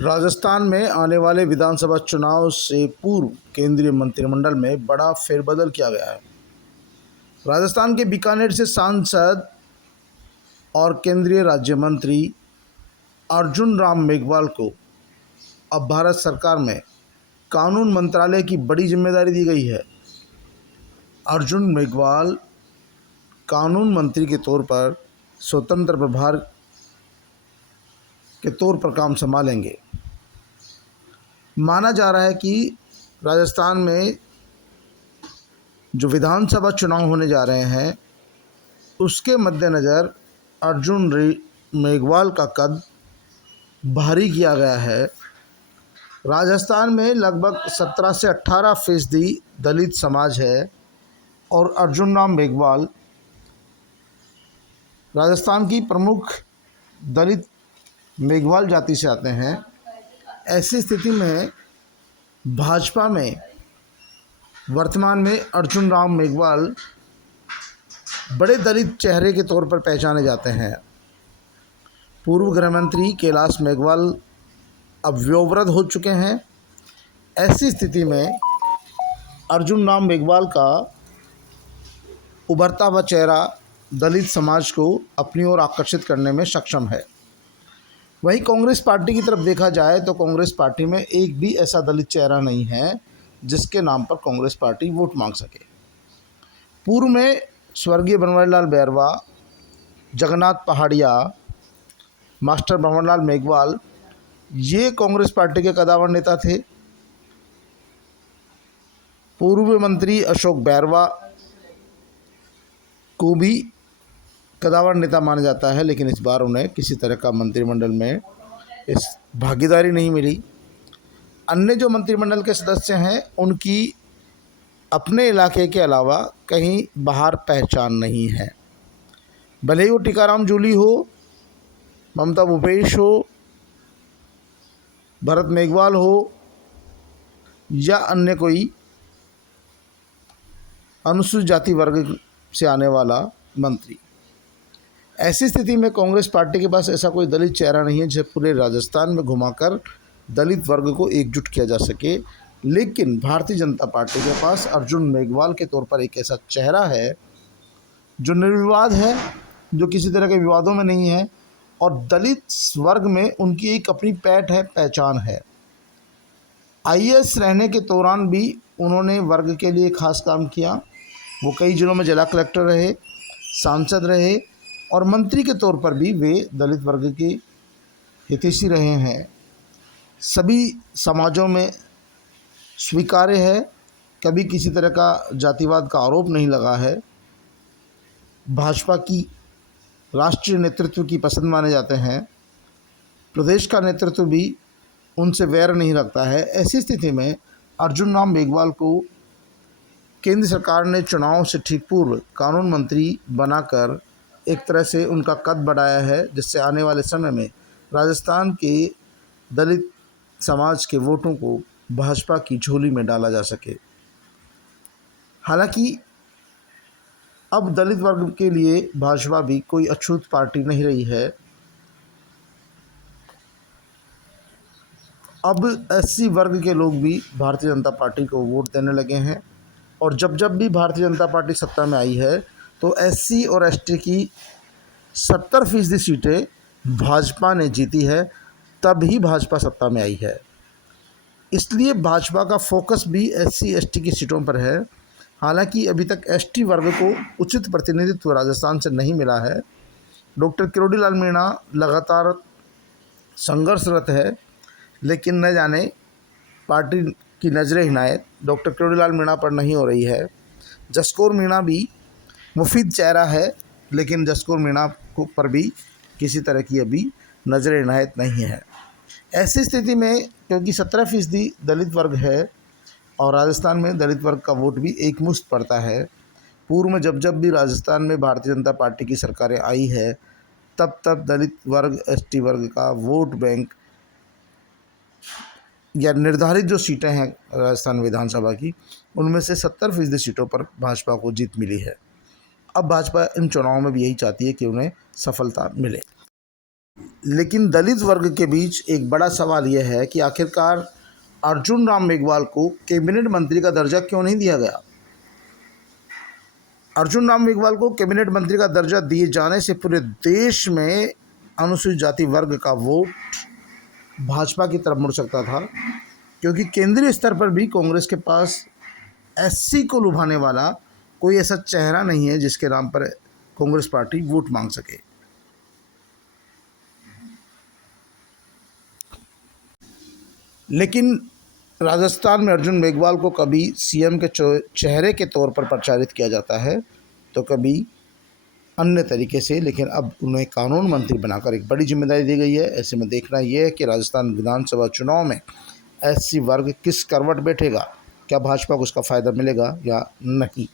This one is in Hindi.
राजस्थान में आने वाले विधानसभा चुनाव से पूर्व केंद्रीय मंत्रिमंडल में बड़ा फेरबदल किया गया है। राजस्थान के बीकानेर से सांसद और केंद्रीय राज्य मंत्री अर्जुन राम मेघवाल को अब भारत सरकार में कानून मंत्रालय की बड़ी जिम्मेदारी दी गई है। अर्जुन मेघवाल कानून मंत्री के तौर पर स्वतंत्र प्रभार के तौर पर काम संभालेंगे। माना जा रहा है कि राजस्थान में जो विधानसभा चुनाव होने जा रहे हैं उसके मद्देनज़र अर्जुन मेघवाल का कद भारी किया गया है। राजस्थान में लगभग 17 से 18% दलित समाज है और अर्जुन राम मेघवाल राजस्थान की प्रमुख दलित मेघवाल जाति से आते हैं। ऐसी स्थिति में भाजपा में वर्तमान में अर्जुन राम मेघवाल बड़े दलित चेहरे के तौर पर पहचाने जाते हैं। पूर्व गृह मंत्री कैलाश मेघवाल अब वयोवृद्ध हो चुके हैं। ऐसी स्थिति में अर्जुन राम मेघवाल का उभरता हुआ चेहरा दलित समाज को अपनी ओर आकर्षित करने में सक्षम है। वहीं कांग्रेस पार्टी की तरफ देखा जाए तो कांग्रेस पार्टी में एक भी ऐसा दलित चेहरा नहीं है जिसके नाम पर कांग्रेस पार्टी वोट मांग सके। पूर्व में स्वर्गीय बनवारीलाल बैरवा, जगन्नाथ पहाड़िया, मास्टर भंवरलाल मेघवाल ये कांग्रेस पार्टी के कदावर नेता थे। पूर्व मंत्री अशोक बैरवा को भी कदावर नेता माना जाता है, लेकिन इस बार उन्हें किसी तरह का मंत्रिमंडल में इस भागीदारी नहीं मिली। अन्य जो मंत्रिमंडल के सदस्य हैं उनकी अपने इलाके के अलावा कहीं बाहर पहचान नहीं है। भले ही वो टीकाराम जूली हो, ममता भूपेश हो, भरत मेघवाल हो या अन्य कोई अनुसूचित जाति वर्ग से आने वाला मंत्री। ऐसी स्थिति में कांग्रेस पार्टी के पास ऐसा कोई दलित चेहरा नहीं है जिसे पूरे राजस्थान में घुमाकर दलित वर्ग को एकजुट किया जा सके। लेकिन भारतीय जनता पार्टी के पास अर्जुन मेघवाल के तौर पर एक ऐसा चेहरा है जो निर्विवाद है, जो किसी तरह के विवादों में नहीं है और दलित वर्ग में उनकी एक अपनी पैठ है, पहचान है। आईएएस रहने के दौरान भी उन्होंने वर्ग के लिए खास काम किया। वो कई जिलों में जिला कलेक्टर रहे, सांसद रहे और मंत्री के तौर पर भी वे दलित वर्ग के हितैषी रहे हैं। सभी समाजों में स्वीकार्य है, कभी किसी तरह का जातिवाद का आरोप नहीं लगा है। भाजपा की राष्ट्रीय नेतृत्व की पसंद माने जाते हैं। प्रदेश का नेतृत्व भी उनसे वैर नहीं रखता है। ऐसी स्थिति में अर्जुन राम मेघवाल को केंद्र सरकार ने चुनाव से ठीक पूर्व कानून मंत्री बनाकर एक तरह से उनका कद बढ़ाया है, जिससे आने वाले समय में राजस्थान के दलित समाज के वोटों को भाजपा की झोली में डाला जा सके। हालांकि अब दलित वर्ग के लिए भाजपा भी कोई अछूत पार्टी नहीं रही है। अब एससी वर्ग के लोग भी भारतीय जनता पार्टी को वोट देने लगे हैं और जब जब भी भारतीय जनता पार्टी सत्ता में आई है तो एससी और एसटी की 70% सीटें भाजपा ने जीती है, तब ही भाजपा सत्ता में आई है। इसलिए भाजपा का फोकस भी एससी एसटी की सीटों पर है। हालांकि अभी तक एसटी वर्ग को उचित प्रतिनिधित्व राजस्थान से नहीं मिला है। डॉक्टर किरोड़ीलाल मीणा लगातार संघर्षरत है, लेकिन न जाने पार्टी की नजर हिनायत डॉक्टर किरोड़ीलाल मीणा पर नहीं हो रही है। जसकौर मीणा भी मुफीद चेहरा है, लेकिन जसकौर मीणा को पर भी किसी तरह की अभी नजर इनायत नहीं है। ऐसी स्थिति में क्योंकि 17% दलित वर्ग है और राजस्थान में दलित वर्ग का वोट भी एकमुश्त पड़ता है। पूर्व में जब जब भी राजस्थान में भारतीय जनता पार्टी की सरकारें आई है तब तब दलित वर्ग, एसटी वर्ग का वोट बैंक या निर्धारित जो सीटें हैं राजस्थान विधानसभा की, उनमें से 70% सीटों पर भाजपा को जीत मिली है। अब भाजपा इन चुनावों में भी यही चाहती है कि उन्हें सफलता मिले। लेकिन दलित वर्ग के बीच एक बड़ा सवाल यह है कि आखिरकार अर्जुन राम मेघवाल को कैबिनेट मंत्री का दर्जा क्यों नहीं दिया गया। अर्जुन राम मेघवाल को कैबिनेट मंत्री का दर्जा दिए जाने से पूरे देश में अनुसूचित जाति वर्ग का वोट भाजपा की तरफ मुड़ सकता था, क्योंकि केंद्रीय स्तर पर भी कांग्रेस के पास एससी को लुभाने वाला कोई ऐसा चेहरा नहीं है जिसके नाम पर कांग्रेस पार्टी वोट मांग सके। लेकिन राजस्थान में अर्जुन मेघवाल को कभी सीएम के चेहरे के तौर पर प्रचारित किया जाता है तो कभी अन्य तरीके से, लेकिन अब उन्हें कानून मंत्री बनाकर एक बड़ी जिम्मेदारी दी गई है। ऐसे में देखना यह है कि राजस्थान विधानसभा चुनाव में एससी वर्ग किस करवट बैठेगा, क्या भाजपा को उसका फ़ायदा मिलेगा या नहीं।